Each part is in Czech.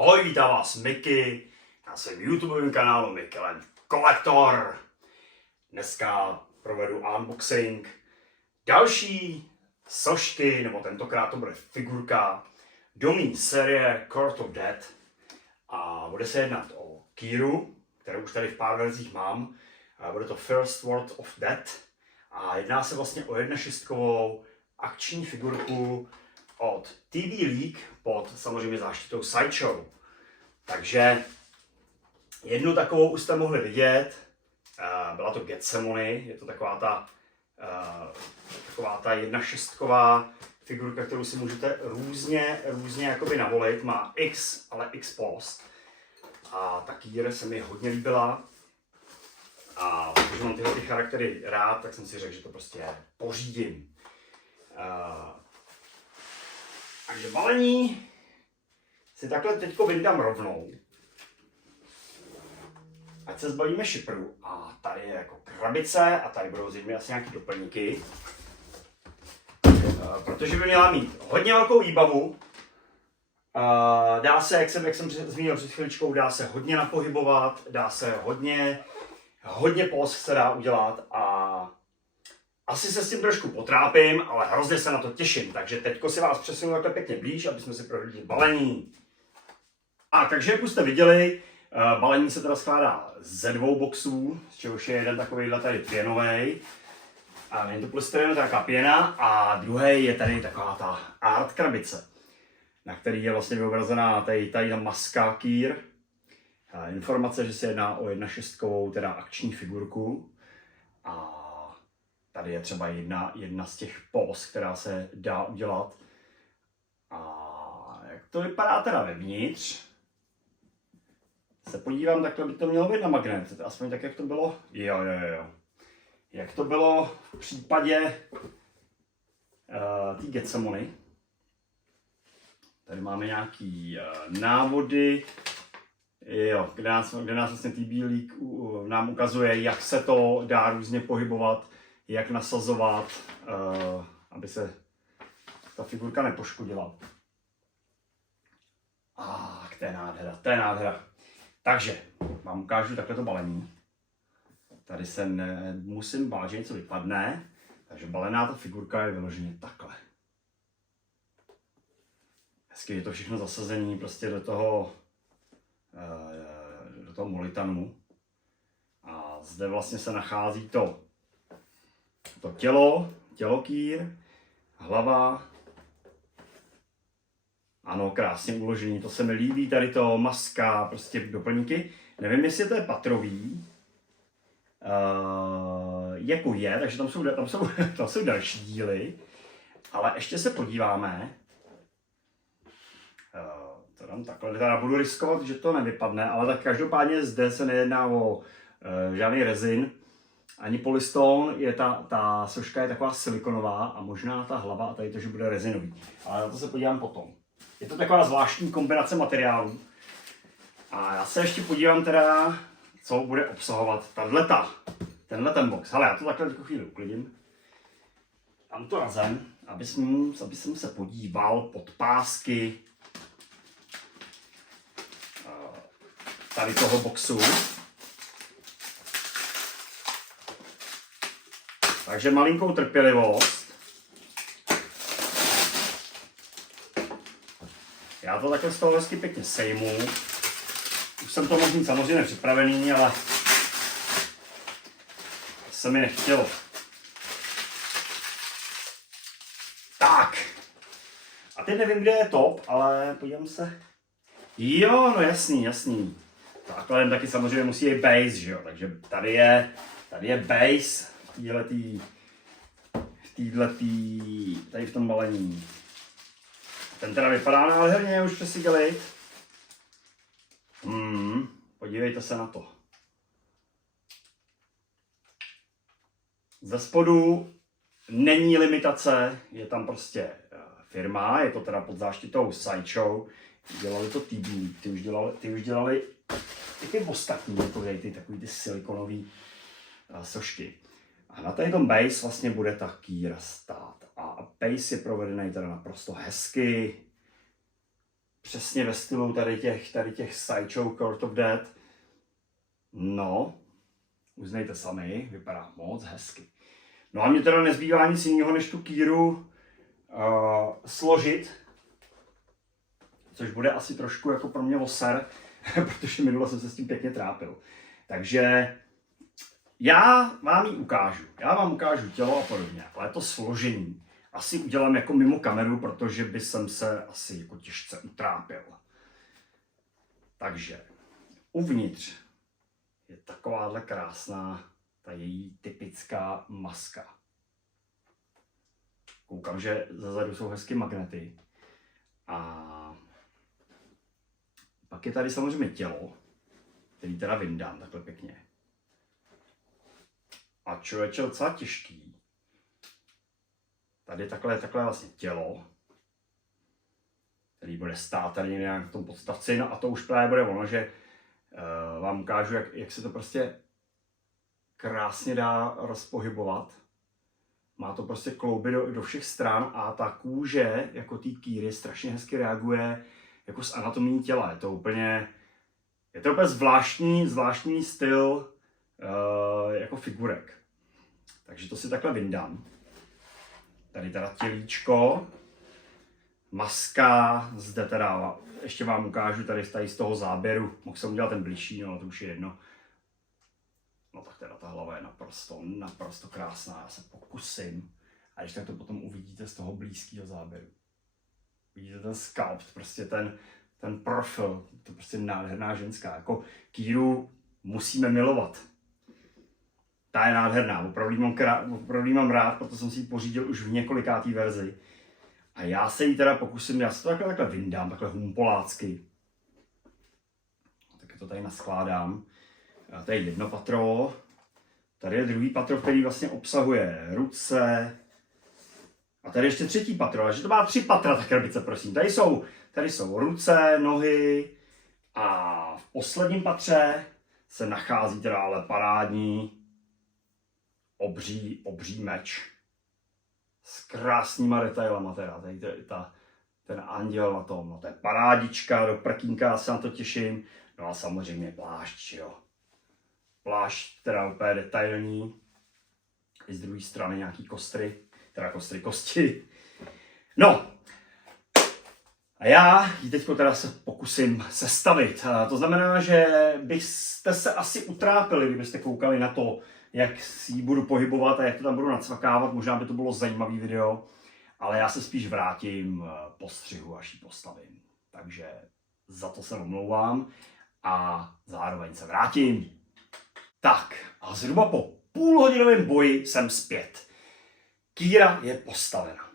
Ahoj, vítám vás Miky na svém YouTubeovém kanálu Mikyland Collector. Dneska provedu unboxing další sošky, nebo tentokrát to bude figurka do mý série Court of Death. A bude se jednat o Kýru, kterou už tady v pár verzích mám. Bude to First World of Death a jedná se vlastně o 1/6 akční figurku od TV League pod samozřejmě záštitou Sideshow. Takže jednu takovou už jste mohli vidět, byla to Gethsemane, je to taková ta 1/6 figurka, kterou si můžete různě jakoby navolit, má X, ale X post. A ta Kýr se mi hodně líbila. A protože mám tyhle charaktery rád, tak jsem si řekl, že to prostě pořídím. Takže balení si takhle teďko vyndám rovnou. Ať se zbavíme šipru. A tady je jako krabice a tady budou zřejmě asi nějaký doplňky. Protože by měla mít hodně velkou výbavu. Dá se, jak jsem zmínil před chviličkou, dá se hodně napohybovat, dá se hodně poz se dá udělat a asi se s tím trošku potrápím, ale hrozně se na to těším, takže teďko si vás přesunu takhle pěkně blíž, aby jsme si provedli balení. Takže jak už jste viděli, balení se teda skládá ze 2 boxů, z čehož je jeden takovýhle tady pěnový. A není to polystyren, to je taková pěna a druhý je tady taková ta art krabice, na který je vlastně vyobrazená tady ta maska Kýr. Informace, že se jedná o 1/6 teda akční figurku. A tady je třeba jedna z těch pos, která se dá udělat. A jak to vypadá teda vevnitř? Se podívám, takhle by to mělo být na magnet. Aspoň tak, jak to bylo. Jo. Jak to bylo v případě té Gethsemane. Tady máme nějaký návody, kde nás vlastně TV League nám ukazuje, jak se to dá různě pohybovat, jak nasazovat, aby se ta figurka nepoškodila. To je nádhera. Takže vám ukážu takhle to balení. Tady se musím bát, že něco vypadne, takže balená ta figurka je vyloženě takhle. Hezky je to všechno zasazené prostě do toho molitanu. A zde vlastně se nachází to tělo Kýr, hlava. Ano, krásně uložený, to se mi líbí, tady to maska, prostě doplňky. Nevím, jestli to je patrový, jako je, takže tam jsou další díly, ale ještě se podíváme. To dám takhle, teda budu riskovat, že to nevypadne, ale tak každopádně zde se nejedná o žádný rezin, ani polystone, ta soška je taková silikonová a možná ta hlava a tady to, že bude rezinový. Ale na to se podívám potom. Je to taková zvláštní kombinace materiálů. A já se ještě podívám teda, co bude obsahovat tenhle ten box. Hele, já to takhle chvíli uklidím. Dám to na zem, aby jsem se podíval pod pásky tady toho boxu. Takže malinkou trpělivost. Já to takhle z toho hezky pěkně sejmu. Už jsem to mohl mít samozřejmě připravený, ale se mi nechtělo. Tak. A teď nevím, kde je top, ale podívám se. Jo, no jasný. Základem taky samozřejmě musí být base, že jo? Takže tady je base tady v tom balení. Ten teda vypadá nádherně, už přes igelit. Podívejte se na to. Ze spodu není limitace, je tam prostě firma, je to teda pod záštitou Sideshow. Dělali to TV, ty už dělali i ty ostatní, takový ty silikonový sošky. A na tady tom base vlastně bude ta Kýra stát. A base je provedený teda naprosto hezky. přesně ve stylu tady těch Sideshow Court of Death. No, uznejte sami, vypadá moc hezky. No a mě teda nezbývá nic jiného, než tu kýru složit, což bude asi trošku jako pro mě oser, protože minule jsem se s tím pěkně trápil. Takže já vám ukážu tělo a podobně, ale to složení asi udělám jako mimo kameru, protože by jsem se asi jako těžce utrápil. Takže uvnitř je takováhle krásná ta její typická maska. Koukám, že zezadu jsou hezky magnety. A pak je tady samozřejmě tělo, který teda vyndám takhle pěkně. A člověče docela těžký. Tady takhle vlastně tělo, který bude stát tady nějak v tom podstavci. No a to už právě bude ono, že vám ukážu, jak se to prostě krásně dá rozpohybovat. Má to prostě klouby do všech stran a ta kůže jako té kýry strašně hezky reaguje jako z anatomii těla. Je to úplně zvláštní styl jako figurek. Takže to si takhle vyndám. Tady teda tělíčko, maska, zde teda ještě vám ukážu tady z toho záběru. Mohl jsem udělat ten bližší, no to už je jedno. No tak teda ta hlava je naprosto krásná, já se pokusím. A když tak to potom uvidíte z toho blízkého záběru. Vidíte ten sculpt, prostě ten profil, to prostě nádherná ženská. Jako Kýru musíme milovat. Ta je nádherná, opravdu mám rád, proto jsem si ji pořídil už v několikátý verzi. A já se jí teda pokusím, já si to takhle vyndám, takhle humpolácky. Tak to tady naskládám. A tady je jedno patro, tady je druhý patro, který vlastně obsahuje ruce. A tady ještě třetí patro, takže to má 3 patra, ta krabice, prosím. Tady jsou ruce, nohy a v posledním patře se nachází teda ale parádní obří meč s krásnýma detailama teda. Tady ten anděl na tom, no to je parádička, do prkínka se na to těším. No a samozřejmě plášť, jo. Plášť teda úplně detailní. I z druhé strany nějaký kosti. No. A já ji teď teda se pokusím sestavit. To znamená, že byste se asi utrápili, kdybyste koukali na to, jak si ji budu pohybovat a jak to tam budu nacvakávat. Možná by to bylo zajímavý video, ale já se spíš vrátím po střihu, až ji postavím. Takže za to se omlouvám a zároveň se vrátím. Tak a zhruba po půlhodinovém boji jsem zpět. Kýra je postavena.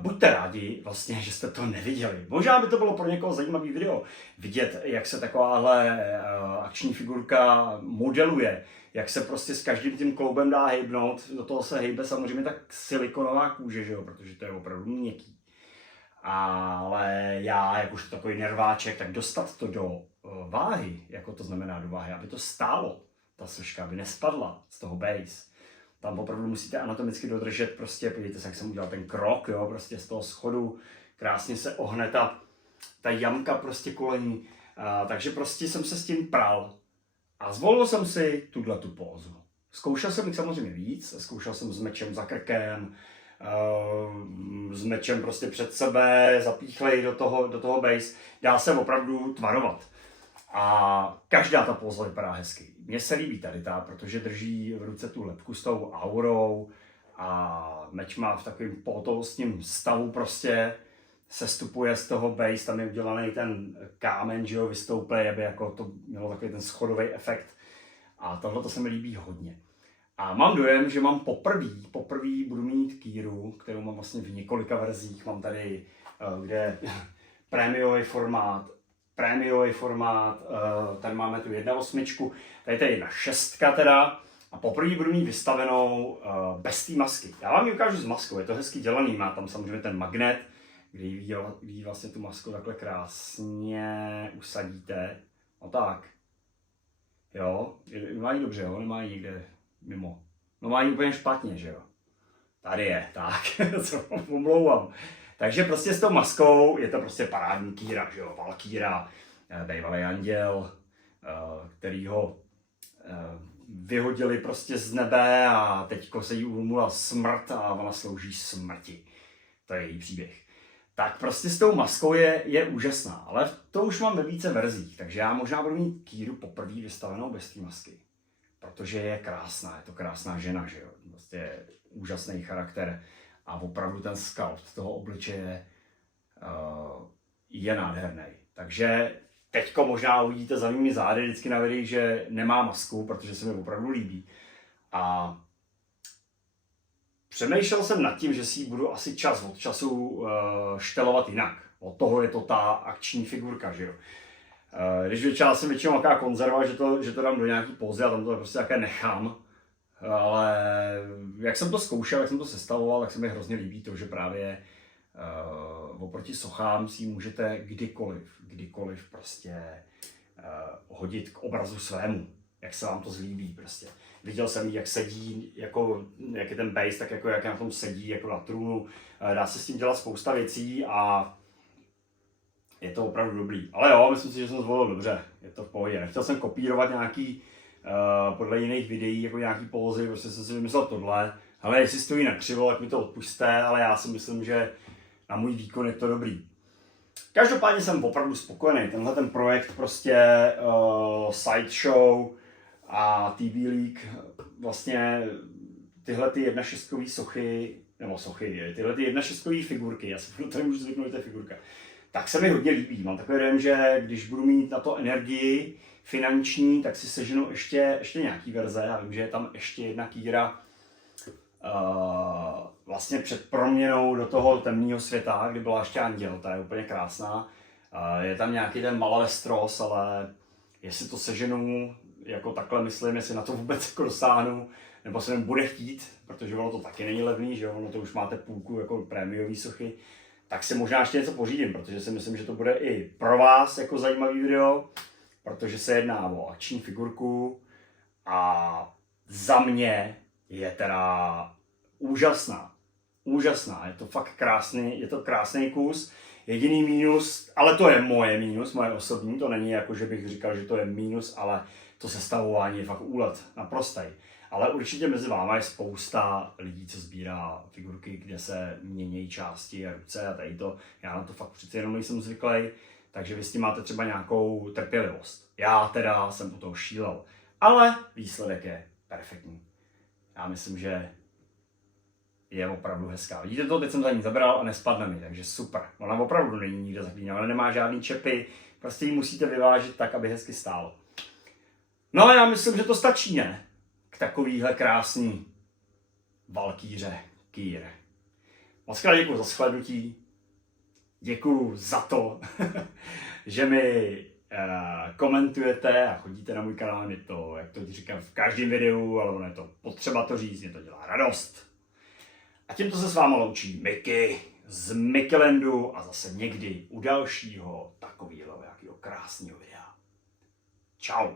Buďte rádi, vlastně, že jste to neviděli. Možná by to bylo pro někoho zajímavý video. Vidět, jak se takováhle akční figurka modeluje, jak se prostě s každým tím kloubem dá hejbnout. Do toho se hejbe samozřejmě tak silikonová kůže, že jo? Protože to je opravdu měkký. Ale já, jakož takový nerváček, tak dostat to do váhy, jako to znamená do váhy, aby to stálo, ta srška, aby nespadla z toho base. Tam opravdu musíte anatomicky dodržet, prostě podívejte se, jak jsem udělal ten krok, jo, prostě z toho schodu, krásně se ohne ta jamka prostě kolení, takže prostě jsem se s tím pral a zvolil jsem si tu pózu. Zkoušel jsem jich samozřejmě víc, zkoušel jsem s mečem za krkem, s mečem prostě před sebe, zapíchlej do toho base, dá se opravdu tvarovat. A každá ta póza vypadá hezky. Mně se líbí tady protože drží v ruce tu lebku s tou aurou a meč má v takovém pohotovostním stavu prostě sestupuje z toho base, tam je udělaný ten kámen, že jo, vystouplej, aby jako to mělo takový ten schodový efekt. A tohle to se mi líbí hodně. A mám dojem, že mám poprvé budu mít Kýru, kterou mám vlastně v několika verzích. Mám tady, kde prémiový formát, tady máme tu 1.8, tady je 1.6 teda a poprvé budu mít vystavenou bez té masky. Já vám ji ukážu s maskou, je to hezky dělaný, má tam samozřejmě ten magnet, kdy ví vlastně tu masku takhle krásně usadíte, no tak, jo, má ji dobře, jo, nemá ji někde mimo, no má ji úplně špatně, že jo, tady je, tak, co vám omlouvám. Takže prostě s tou maskou je to prostě parádní kýra, že jo, Valkýra, bývalý anděl, který ho vyhodili prostě z nebe a teďko se jí ulmula smrt a ona slouží smrti. To je její příběh. Tak prostě s tou maskou je úžasná, ale to už mám ve více verzích, takže já možná budu mít kýru poprvé vystavenou bez té masky. Protože je krásná, je to krásná žena, že jo, prostě úžasný charakter a opravdu ten sculpt toho obličeje je nádherný. Takže teďko možná uvidíte za mými zády vždycky na videích, že nemá masku, protože se mi opravdu líbí. A přemýšlel jsem nad tím, že si ji budu asi čas od času štelovat jinak. Od toho je to ta akční figurka, že jo. Když většinou jsem většinou nějaká konzerva, že to dám do nějaký pózy a tam to prostě také nechám. Ale jak jsem to zkoušel, jak jsem to sestavoval, tak se mi hrozně líbí to, že právě oproti sochám si můžete kdykoliv prostě hodit k obrazu svému, jak se vám to zlíbí prostě. Viděl jsem, jak sedí, jak je ten base, tak jako jak na tom sedí, jako na trůnu. Dá se s tím dělat spousta věcí a je to opravdu dobrý. Ale jo, myslím si, že jsem zvolil dobře, je to v pohodě. Nechtěl jsem kopírovat nějaký podle jiných videí, jako nějaký pózy, prostě jsem si vymyslel tohle. Ale jestli stojí na křivo, tak mi to odpusťte, ale já si myslím, že na můj výkon je to dobrý. Každopádně jsem opravdu spokojený. Tenhle ten projekt prostě Sideshow a TV League, vlastně tyhle ty 1/6 sochy, tyhle ty 1/6 figurky, já si to nemůžu zvyknout, to je figurka, tak se mi hodně líbí. Mám takový dojem, že když budu mít na to energii finanční, tak si seženu ještě nějaký verze. Já vím, že je tam ještě jedna kýra vlastně před proměnou do toho temného světa, kdy byla ještě anděl, ta je úplně krásná. Je tam nějaký ten Malavestros, ale jestli to seženu jako takhle myslím, jestli na to vůbec jako dosáhnu, nebo se mi bude chtít, protože ono to taky není levný, že ono to už máte půlku jako prémiový sochy, tak si možná ještě něco pořídím, protože si myslím, že to bude i pro vás jako zajímavý video, protože se jedná o akční figurku a za mě je teda úžasná, je to fakt krásný, je to krásný kus. Jediný mínus, ale to je moje osobní, to není jako, že bych říkal, že to je mínus, ale to sestavování je fakt úlet, naprostej. Ale určitě mezi váma je spousta lidí, co sbírá figurky, kde se mění části a ruce a tady to. Já na to fakt přece jenom nejsem zvyklý, takže vy s tím máte třeba nějakou trpělivost. Já teda jsem u toho šílel, ale výsledek je perfektní. Já myslím, že je opravdu hezká. Vidíte to, teď jsem za ní zabral a nespadne mi, takže super. Ona opravdu není nikde zaklíněna, ale nemá žádný čepy, prostě ji musíte vyvážit tak, aby hezky stálo. No ale já myslím, že to stačí, ne? K takovýhle krásný valkýře kýr. Moc krát děkuju za shlédnutí, děkuju za to, že mi komentujete a chodíte na můj kanál, je to, jak to říkám v každém videu, ale ono je to potřeba to říct, mě to dělá radost. A tímto se s vámi loučí Miky z Mikylandu a zase někdy u dalšího takového nějakého krásného videa. Čau.